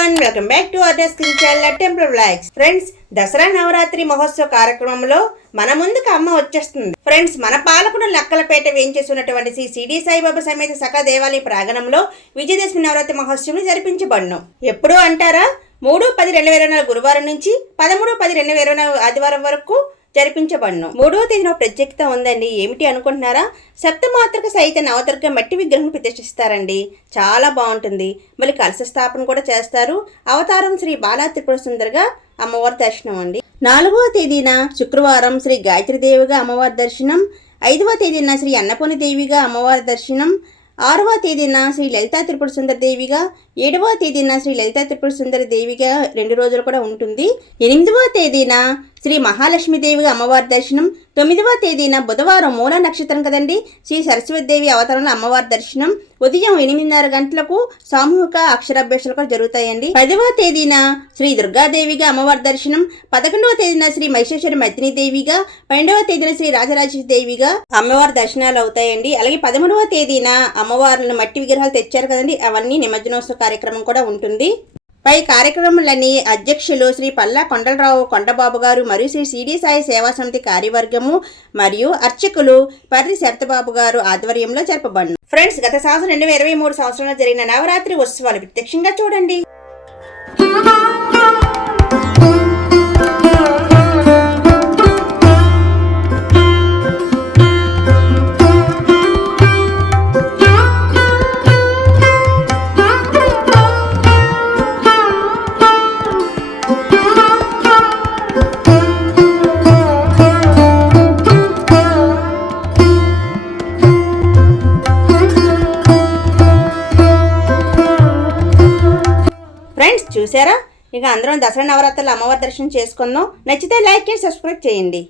One welcome back to address channel temple blogs friends Dasara Navaratri మహోత్సవ కార్యక్రమంలో మన ముందుకు అమ్మ వచ్చేస్తుంది. ఫ్రెండ్స్ మన పాలకుడు లక్కలపేట వేయించేస్తున్నటువంటి శ్రీ సిడి సాయిబాబా సమేత సఖా దేవాలయ ప్రాంగణంలో విజయదశమి నవరాత్రి మహోత్సవం జరిపించబడును. ఎప్పుడు అంటారా? మూడు పది రెండు వేల నాలుగు గురువారం నుంచి పదమూడు పది రెండు వేల నాలుగు ఆదివారం వరకు జరిపించబడును. మూడవ తేదీన ప్రత్యేకత ఉందండి. ఏమిటి అనుకుంటున్నారా? సప్తమాతృక సహిత నవదుర్గ మట్టి విగ్రహం ప్రతిష్ఠిస్తారండి. చాలా బాగుంటుంది. మళ్ళీ కలశ స్థాపన కూడా చేస్తారు. అవతారం శ్రీ బాలా త్రిపుర సుందరగా అమ్మవారి దర్శనం అండి. నాలుగవ తేదీన శుక్రవారం శ్రీ గాయత్రీదేవిగా అమ్మవారి దర్శనం. ఐదవ తేదీన శ్రీ అన్నపూర్ణ దేవిగా అమ్మవారి దర్శనం. ఆరవ తేదీన శ్రీ లలితా త్రిపుర సుందర దేవిగా ఏడవ తేదీన శ్రీ లలితా త్రిపుర సుందర దేవిగా రెండు రోజులు కూడా ఉంటుంది. ఎనిమిదవ తేదీన శ్రీ మహాలక్ష్మీదేవిగా అమ్మవారి దర్శనం. తొమ్మిదవ తేదీన బుధవారం మూల నక్షత్రం కదండి? శ్రీ సరస్వతిదేవి అవతరణ అమ్మవారి దర్శనం. ఉదయం ఎనిమిదిన్నర గంటలకు సామూహిక అక్షరాభ్యాసాలు కూడా జరుగుతాయండి. పదవ తేదీన శ్రీ దుర్గాదేవిగా అమ్మవారి దర్శనం. పదకొండవ తేదీన శ్రీ మహేశ్వరి మదిని దేవిగా పన్నెండవ తేదీన శ్రీ రాజరాజేశ్వరి దేవిగా అమ్మవారి దర్శనాలు అవుతాయండి. అలాగే పదమూడవ తేదీన అమ్మవార్లను మట్టి విగ్రహాలు తెచ్చారు కదండి. అవన్నీ నిమజ్జనోత్సవ కార్యక్రమం కూడా ఉంటుంది. పై కార్యక్రమాలన్నీ అధ్యక్షులు శ్రీ పల్లా కొండలరావు కొండబాబు గారు మరియు శ్రీ సిడి సాయి సేవా సమితి కార్యవర్గము మరియు అర్చకులు పర్రి శరతబాబు గారు ఆధ్వర్యంలో జరపబడిన ఫ్రెండ్స్ గత సంవత్సరం రెండు వేల ఇరవై మూడు సంవత్సరంలో జరిగిన నవరాత్రి ఉత్సవాలు ప్రత్యక్షంగా చూడండి. ఫ్రెండ్స్ చూసారా? ఇక అందరం దసరా నవరాత్రులు అమ్మవారి దర్శనం చేసుకుందాం. నచ్చితే లైక్ చేసి సబ్స్క్రైబ్ చేయండి.